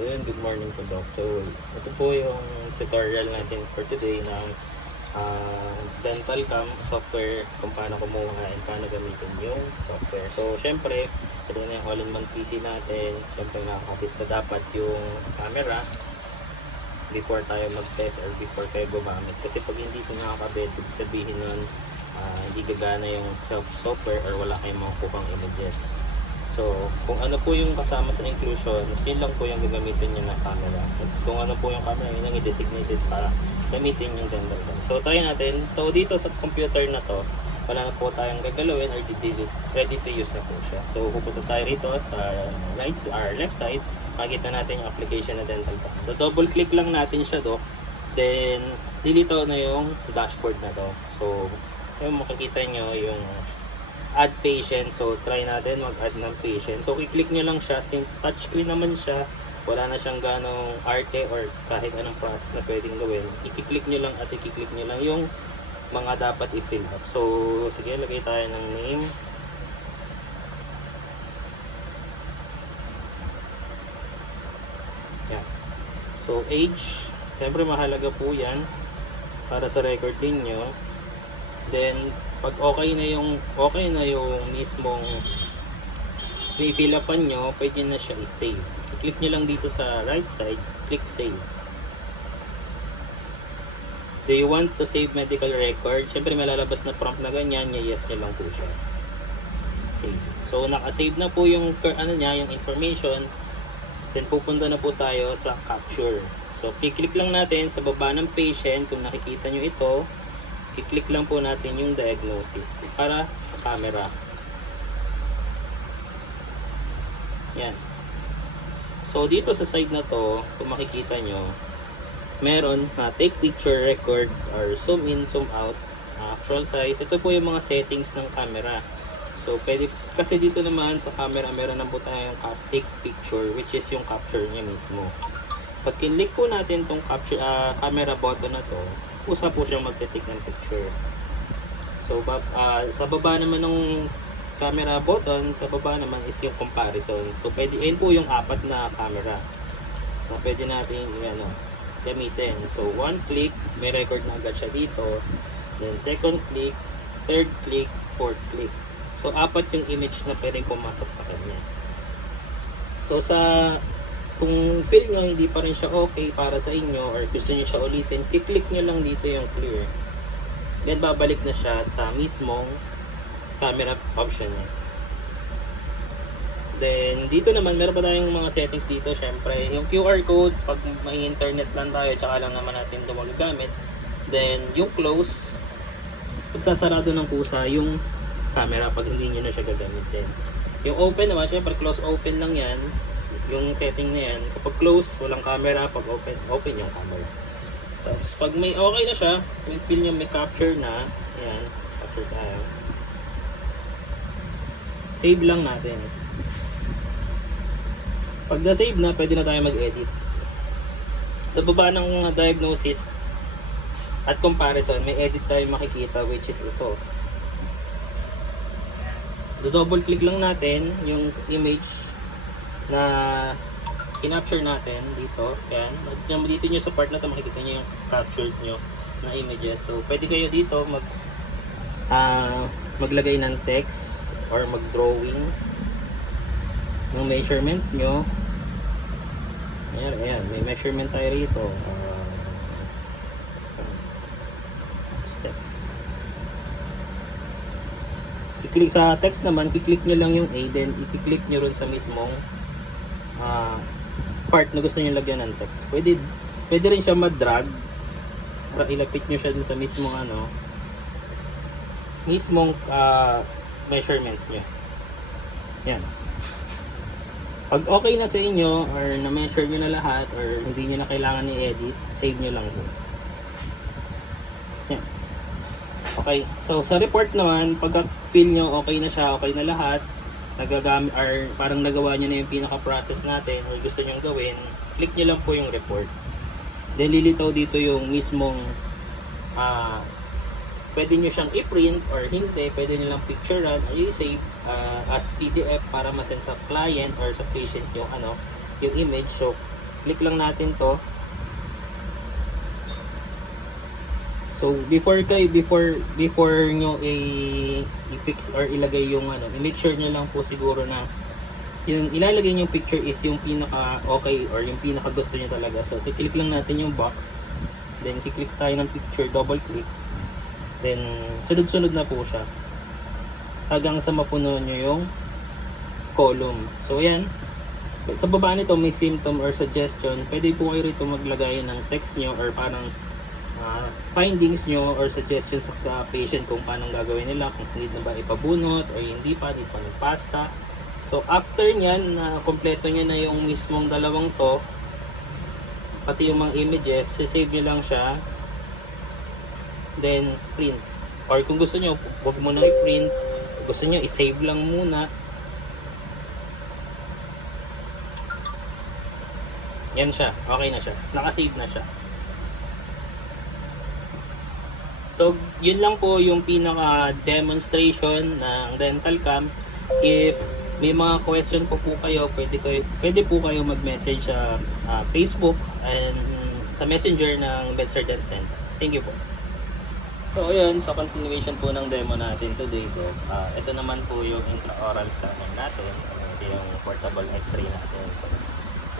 So yun, good morning po Doc. So ito po yung tutorial natin for today ng dental cam software, kung paano kumuha and paano gamitin yung software. So syempre, ito na yung all-in-one PC natin. Syempre nakakabit na dapat yung camera before tayo mag-test or before tayo gumamit. Kasi pag hindi ito nakakabit, sabihin nun hindi gagana yung software or wala kayong makukuhang images. So, kung ano po yung kasama sa inclusion, yun lang po yung gagamitin nyo na camera. At kung ano po yung camera, yun yung i-designated para gamitin yung dental cam. So, try natin. So, dito sa computer na to, wala na po tayong gagalawin or ready to use na po siya. So, pupunta tayo rito sa left side, makikita natin yung application na dental cam. So, double click lang natin siya do. Then, dilito na yung dashboard na to. So, yung makikita nyo yung add patient. So try natin mag-add ng patient. So i-click nyo lang siya, since touchscreen naman siya, wala na siyang ganong arte or kahit anong process na pwedeng gawin. I-click nyo lang at i-click nyo lang yung mga dapat i-fill up. So sige, lagay tayo ng name. Yan. So age, siyempre mahalaga po yan para sa record ninyo. Then pag okay na yung mismong i-fill upan nyo, pwede na siya i-save. I-click nyo lang dito sa right side, click save. Do you want to save medical record? Siyempre malalabas na prompt na ganyan, yes nyo lang po siya. Save. So naka-save na po yung yung information. Then pupunta na po tayo sa capture. So i-click lang natin sa baba ng patient, kung nakikita nyo ito, i-click lang po natin yung diagnosis para sa camera. Yan. So dito sa side na to, kung makikita nyo, meron take picture, record, or zoom in, zoom out, actual size. Ito po yung mga settings ng camera. So pwede, kasi dito naman sa camera meron na po tayong take picture, which is yung capture niya mismo. Pag kinlik po natin tong capture camera button na to, usa po siyang magte-take ng picture. So sa baba naman ng camera button, sa baba naman is yung comparison. So pwede, yun po yung apat na camera na pwede natin gamitin. So one click, may record na agad siya dito. Then second click, third click, fourth click. So apat yung image na pwedeng pumasok sa kanya. So kung feel nyo hindi pa rin siya okay para sa inyo or gusto nyo siya ulitin, i-click nyo lang dito yung clear. Then babalik na siya sa mismong camera option niya. Then dito naman meron pa tayong mga settings dito. Syempre yung QR code, pag may internet lang tayo tsaka lang naman natin ito magagamit. Then yung close, pagsasarado ng kusa yung camera pag hindi nyo na siya gagamitin. Yung open naman, syempre close open lang yan. Yung setting na yan, kapag close, walang camera. Pag open yung camera. Tapos pag may okay na siya, kung feel nyo may capture na, ayan, capture tayo. Save lang natin. Pag na-save na, pwede na tayo mag-edit. Sa baba ng diagnosis at comparison, may edit tayo makikita, which is ito. Do-double click lang natin yung image na kinapture natin dito. Yan. Dito nyo sa part na ito makikita nyo yung captured nyo na images. So pwede kayo dito maglagay ng text or mag-drawing ng measurements nyo. Ayan, may measurement tayo rito. Steps. I-click sa text naman, i-click nyo lang yung A, then i-click nyo rin sa mismong part na gusto nyo lagyan ng text. Pwede rin siya ma-drag para ilapit nyo siya dun sa mismong measurements nyo. Yan. Pag okay na sa inyo or na-measure nyo na lahat or hindi nyo na kailangan i-edit, save nyo lang po. Yan. Okay. So sa report naman, pag feel nyo okay na siya, okay na lahat, nagagamit or parang nagawa nyo na yung pinaka-process natin or gusto nyo gawin, click nyo lang po yung report. Then lilitaw dito yung mismong pwede nyo siyang i-print or hindi, pwede nyo lang picturean or i-save as PDF para ma-send sa client or sa patient yung yung image. So click lang natin to. So before nyo i-fix or ilagay yung ano, i-make sure nyo lang po siguro na yung ilalagay yung picture is yung pinaka okay or yung pinaka gusto nyo talaga. So i-click lang natin yung box, then i-click tayo ng picture, double click, then sunod-sunod na po siya hanggang sa mapuno nyo yung column. So ayan, sa baba nito may symptom or suggestion. Pwede po kayo rito maglagay ng text nyo or parang findings nyo or suggestions sa patient kung paano gagawin nila, kung need na ba ipabunot or hindi pa, need pa nagpasta. So after nyan, kompleto nyo na yung mismong dalawang to, pati yung mga images, save nyo lang siya, then print. Or kung gusto nyo, huwag mo na i-print, gusto nyo i-save lang muna. Yan siya, okay na siya, nakasave na siya. So, yun lang po yung pinaka demonstration ng dental cam. If may mga question po kayo, pwede po kayo mag-message sa Facebook and sa Messenger ng Bedstar Dental. Thank you po. So, ayun, sa continuation po ng demo natin today po, ito naman po yung intraoral scanner natin. Ito yung portable x-ray natin. So,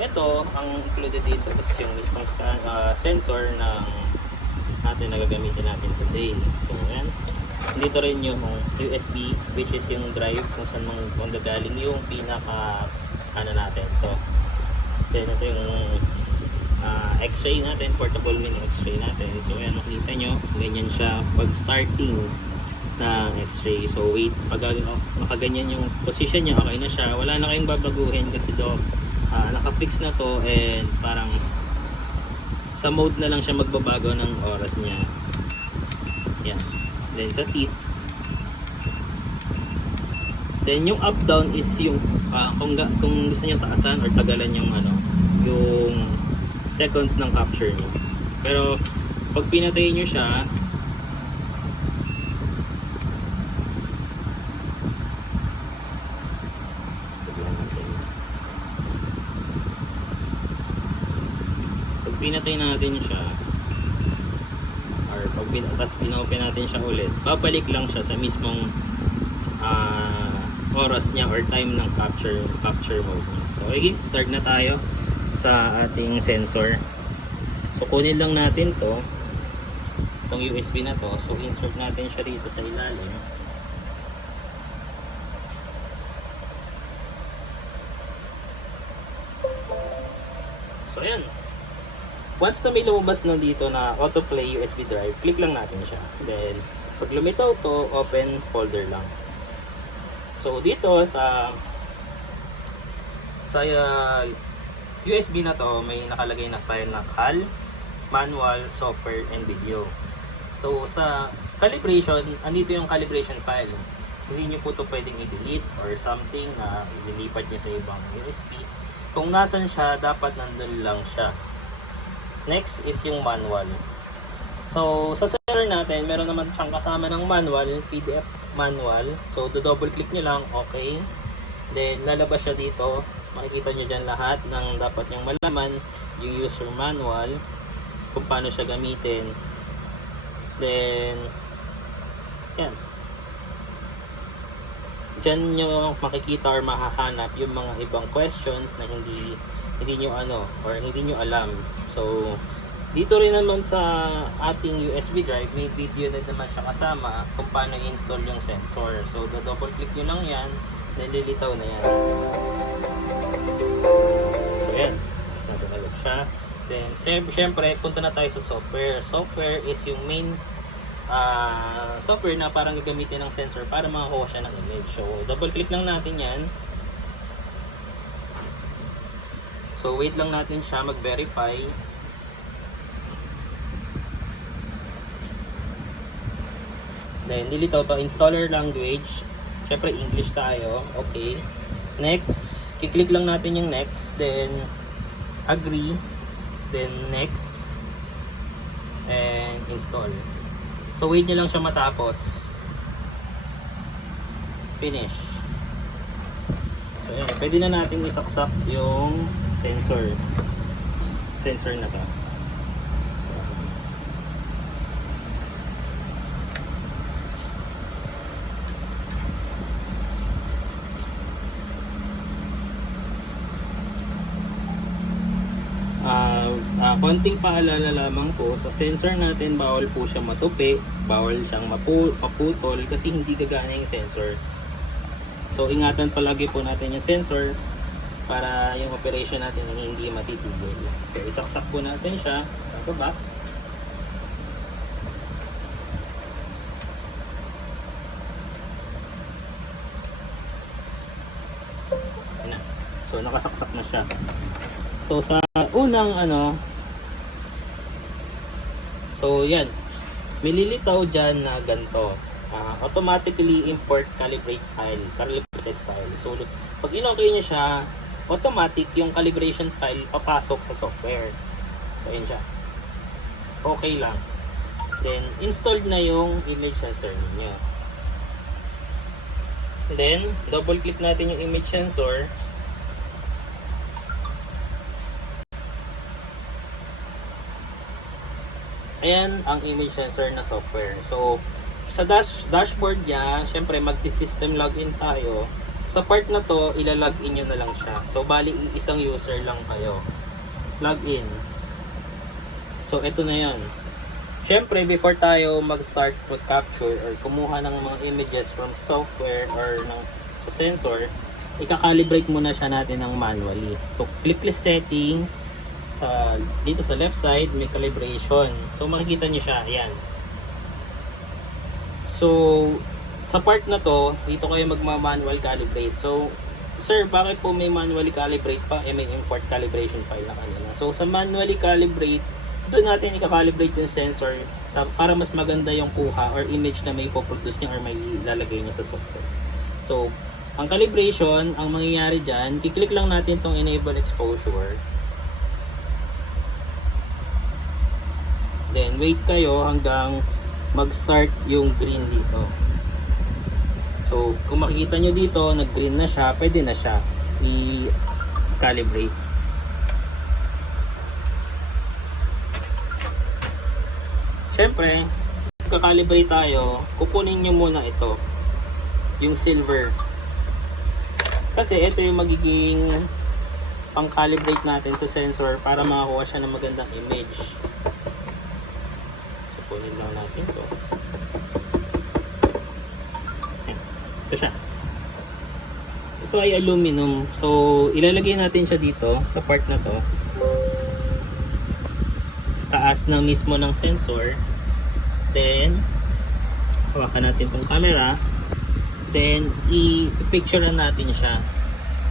ito, ang included dito is yung mismong sensor ng natin na gagamitin natin today. So yan, dito rin yung USB, which is yung drive kung saan manggagaling yung pinaka ano natin to. Then ito yung x-ray natin, portable mini x-ray natin. So yan, nakita nyo, ganyan siya pag starting ng x-ray. So wait, pag nakaganyan yung position niya, okay na siya, wala na kayong babaguhin kasi naka-fix na to, and parang sa mode na lang siya magbabago ng oras niya. Yan. Then sa teeth. Then yung up down is yung kung gusto niyo taasan or tagalan yung yung seconds ng capture niyo. Pero pag pinatay niyo siya, pinatay natin siya or pag pinopen natin siya ulit, babalik lang siya sa mismong oras niya or time ng capture mode niya. So okay, start na tayo sa ating sensor. So kunin lang natin itong USB na to. So insert natin siya dito sa ilalim. So ayan, once na may lumabas na dito na autoplay USB drive, click lang natin siya. Then, pag lumitaw to, open folder lang. So, dito sa USB na to, may nakalagay na file na CAL, manual, software, and video. So, sa calibration, andito yung calibration file. Hindi nyo po to pwedeng i-delete or something na ililipat nyo sa ibang USB. Kung nasan siya, dapat nandun lang siya. Next is yung manual. So, sa seller natin, meron naman siyang kasama ng manual, PDF manual. So, double click nyo lang, okay. Then, lalabas siya dito. Makikita nyo dyan lahat ng dapat nyong malaman. Yung user manual, kung paano siya gamitin. Then, yan. Dyan nyo makikita or mahahanap yung mga ibang questions na hindi nyo or hindi nyo alam. So, dito rin naman sa ating USB drive, may video na naman siya kasama kung paano i-install yung sensor. So, double click nyo lang yan, nalilitaw na yan. So, yan. Tapos natin ulit siya. Then, syempre, punta na tayo sa software. Software is yung main software na parang gagamitin ng sensor para makakuha siya ng image. So, double click lang natin yan. So, wait lang natin siya mag-verify. Then, nilitaw to, installer language. Siyempre, English tayo. Okay. Next, kiklik lang natin yung next. Then, agree. Then, next. And, install. So, wait nyo lang siya matapos. Finish. So, yan. Pwede na natin isaksak yung sensor. sensor na to. So, konting paalala lamang po, sa sensor natin bawal po siya matupi, bawal siyang maputol kasi hindi gagana yung sensor. So ingatan palagi po natin yung sensor para yung operation natin hindi matitigil. So isaksak po natin siya sa baba. Ayan. So nakasaksak na siya. So sa unang so yan, mililitaw dyan na ganito, automatically import calibrated file. So pag in-okay nyo siya, automatic yung calibration file papasok sa software. So yun siya, okay lang. Then installed na yung image sensor ninyo. Then double click natin yung image sensor. Ayan ang image sensor na software. So, sa dashboard niya, syempre magsi-system login tayo. Sa part na to, ilalogin nyo na lang siya. So, bali isang user lang kayo. Login. So, ito na yan. Syempre, before tayo mag-start mag-capture or kumuha ng mga images from software or sa sensor, ika-calibrate muna siya natin ng manually. So, click list setting. Dito sa left side may calibration, so makikita nyo siya, ayan. So sa part na to, dito kayo magma-manual calibrate. So sir, bakit po may manually calibrate pa? May import calibration file na kanina. So sa manually calibrate, doon natin i-calibrate yung sensor para mas maganda yung kuha or image na may ipoproduce niya or may ilalagay niya sa software. So ang calibration, ang mangyayari dyan, kiklik lang natin tong enable exposure. Then wait kayo hanggang mag-start yung green dito. So kung makikita nyo dito, nag-green na siya, pwede na siya i-calibrate. Siyempre, kaka-calibrate tayo, kukunin nyo muna ito, yung silver. Kasi ito yung magiging pang-calibrate natin sa sensor para makakuha siya ng magandang image. Kunin lang natin to. Ito siya. Ito ay aluminum. So, ilalagay natin siya dito sa part na to. Taas na mismo ng sensor. Then, hawakan natin tong camera. Then, i-picturean natin siya.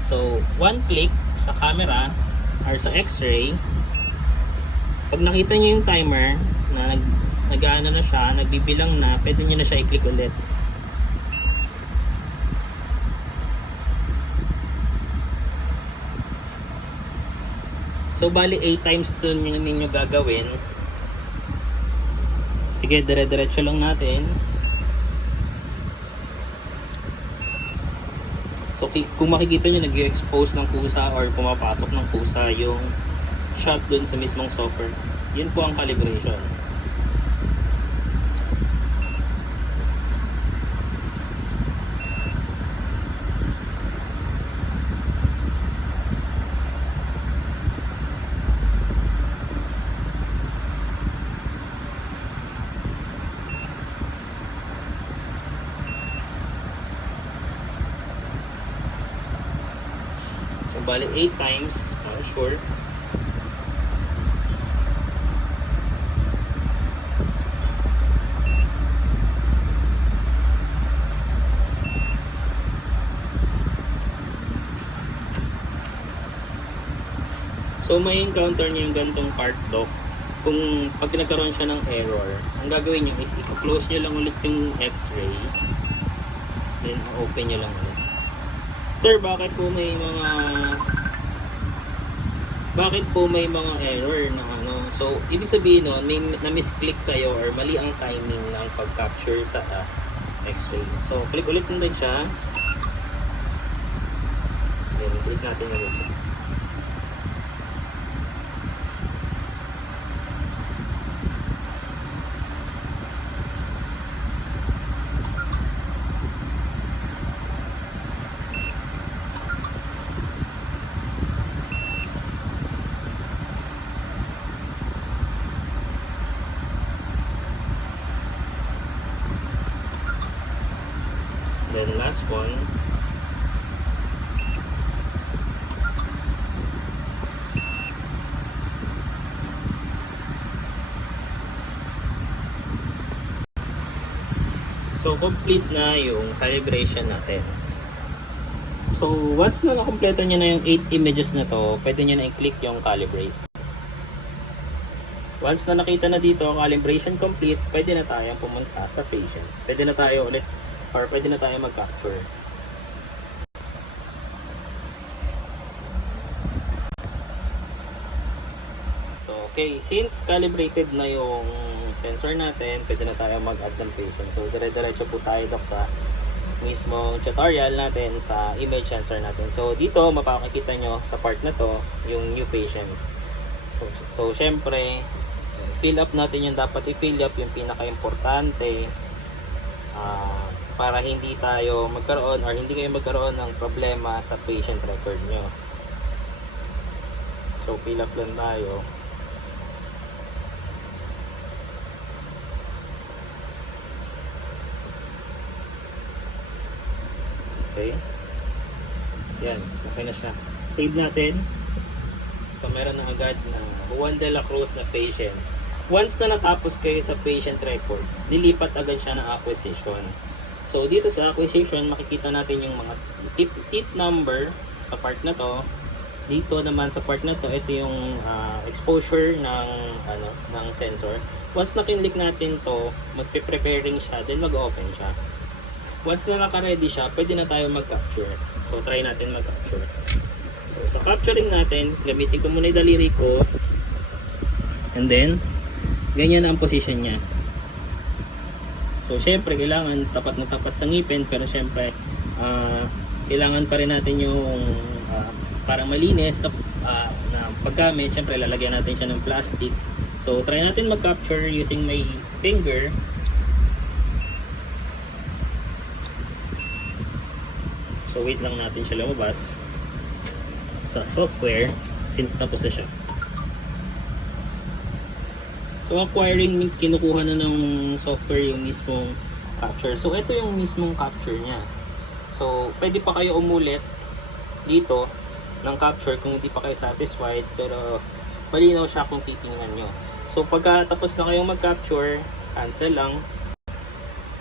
So, one click sa camera or sa x-ray. Pag nakita nyo yung timer na nag-aano na siya, nagbibilang na, pwede nyo na siya i-click ulit. So bali 8 times to ninyo gagawin. Sige, dire-diretso lang natin. So kung makikita nyo, nag-expose ng kusa or pumapasok ng kusa yung shot dun sa mismong software. Yun po ang calibration. So bali 8 times para sure. So may encounter niyo yung gantong part lock. Kung pag nagkaroon siya ng error, ang gagawin niyo is i-close niyo lang ulit yung x-ray. Then open niyo lang ulit. Sir, bakit po may mga error na ano? So ibig sabihin nun, may na-misclick kayo or mali ang timing ng pag-capture sa x-ray. So click ulit natin siya. Then click natin ulit siya. on. So, complete na yung calibration natin. So, once na nakompleto nyo na yung 8 images na to, pwede nyo na i-click yung calibrate. Once na nakita na dito ang calibration complete, pwede na tayong pumunta sa patient. Pwede na tayo ulit, or pwede na tayo mag-capture. So, okay, since calibrated na yung sensor natin, pwede na tayo mag-add ng patient. So, dire-diretso po tayo doc sa mismong tutorial natin sa image sensor natin. So, dito mapapakita nyo sa part na to yung new patient. So syempre, fill up natin yung dapat i-fill up, yung pinaka-importante, para hindi tayo magkaroon or hindi kayo magkaroon ng problema sa patient record nyo. So, fill up lang tayo. Okay. So, yan. Okay na siya. Save natin. So, meron na agad na Juan de la Cruz na patient. Once na natapos kayo sa patient record, nilipat agad siya ng acquisition. So, dito sa acquisition, makikita natin yung mga tip number sa part na to. Dito naman sa part na to, ito yung exposure ng sensor. Once na kinlik natin to, magpe-preparing siya, then mag-open siya. Once na naka-ready siya, pwede na tayo mag-capture. So, try natin mag-capture. So, sa capturing natin, gamitin ko muna yung daliri ko. And then, ganyan ang position niya. So, syempre, kailangan tapat na tapat sa ngipin. Pero syempre, kailangan pa rin natin yung parang malinis na paggamit. Syempre, lalagyan natin siya ng plastic. So, try natin mag-capture using my finger. So, wait lang natin siya lumabas sa software since tapos na siya. So, acquiring means kinukuha na ng software yung mismong capture. So, ito yung mismong capture niya. So, pwede pa kayo umulit dito ng capture kung hindi pa kayo satisfied, pero malinaw siya kung titingnan nyo. So, pagkatapos na kayong mag-capture, cancel lang.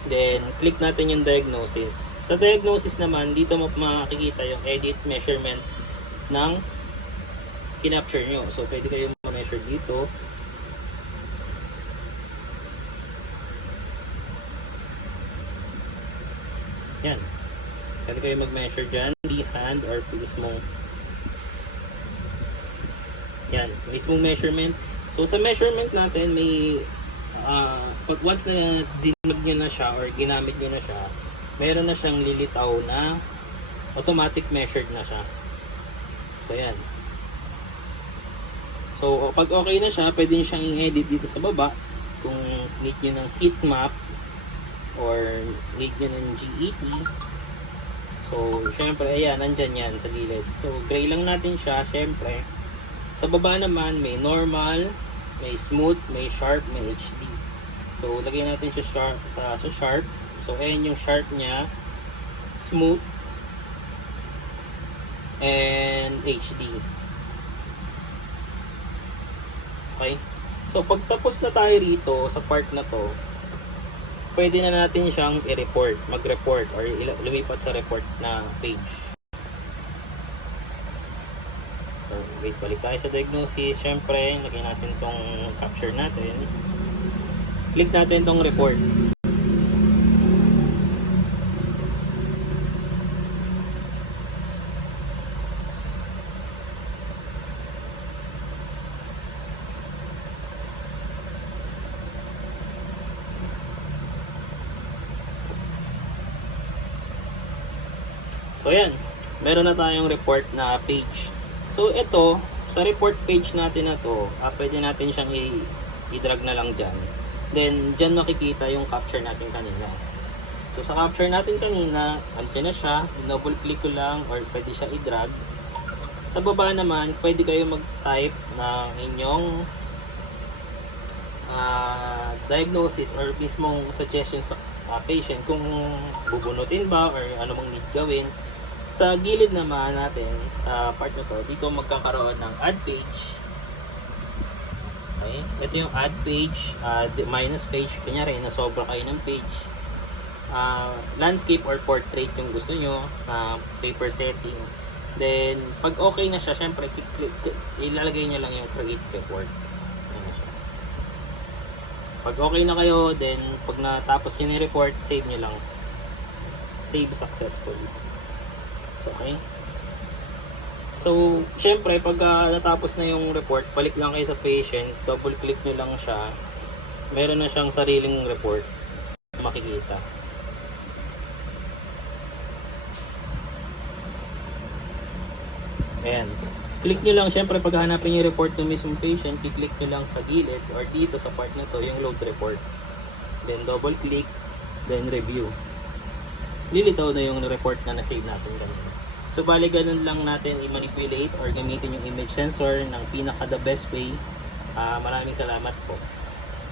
Then, click natin yung diagnosis. Sa diagnosis naman, dito makikita yung edit measurement ng kinapture nyo. So, pwede kayo ma-measure dito. Yan. Pwede kayo mag-measure dyan. The hand or mismong yan. Mismong measurement. So, sa measurement natin, may pag once na dinag nyo na siya or ginamit nyo na siya, meron na siyang lilitaw na automatic measured na siya. So, yan. So, pag okay na siya, pwede nyo siyang i-edit dito sa baba. Kung need nyo ng heat map or need nyo ng GET. So, syempre, ayan, nandyan yan sa gilid. So, gray lang natin siya, syempre. Sa baba naman, may normal, may smooth, may sharp, may HD. So, lagyan natin siya sharp, sa sharp. So, ayan yung sharp niya, smooth, and HD. Okay? So, pagtapos na tayo rito sa part na to, pwede na natin siyang i-report, mag-report, or lumipat sa report na page. So, wait, balik tayo sa diagnosis. Siyempre, lagyan natin tong capture natin. Click natin tong report. So, yan. Meron na tayong report na page. So, ito, sa report page natin na to, pwede natin siyang i-drag na lang dyan. Then, dyan makikita yung capture natin kanina. So, sa capture natin kanina, andyan na siya. Double click ko lang or pwede siya i-drag. Sa baba naman, pwede kayo mag-type ng inyong diagnosis or mismong suggestions patient kung bubunutin ba or ano mang need gawin. Sa gilid naman natin, sa part na to, dito magkakaroon ng add page. Okay? Ito yung add page, minus page. Kunyari, nasobra kayo ng page. Landscape or portrait yung gusto nyo, paper setting. Then, pag okay na siya, syempre, ilalagay nyo lang yung create report. Ayan na siya. Pag okay na kayo, then, pag natapos yun yung report, save nyo lang. Save successfully. So, okay. So, syempre, pag natapos na yung report, balik lang kayo sa patient, double click nyo lang siya. Meron na siyang sariling report makikita. Ayan. Click nyo lang, syempre pag hanapin yung report ng mismong patient, i-click nyo lang sa gilid or dito sa part na to, yung load report. Then double click, then review. Lilitaw na yung report na na-save natin ganun. So bali ganun lang natin i-manipulate or gamitin yung image sensor ng pinaka the best way. Maraming salamat po.